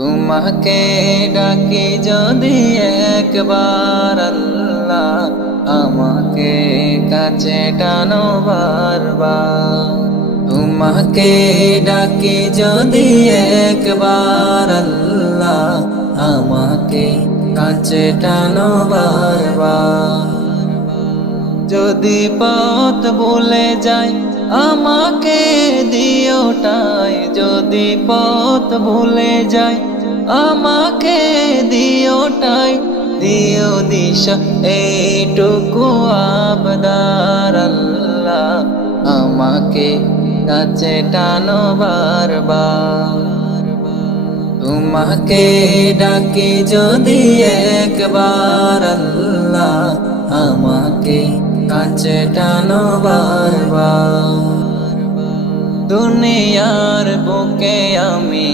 তোমাকে ডাকি যদি একবার আল্লাহ, আমাকে কাছে টানো বারবার। তোমাকে ডাকি যদি একবার আল্লাহ, আমাকে কাছে টানো বারবার। যদি পথ ভুলে যাই আমাকে দিওটাই, যদি পথ ভুলে যাই আমাকে দিওটাই, দিও দিশা এইটুকু আবদার আল্লাহ, আমাকে কাছে টানো বারবার। তোমাকে ডাকি যদি একবার আল্লাহ, আমাকে কাছে টানো বারবার। দুনিয়ার বুকে আমি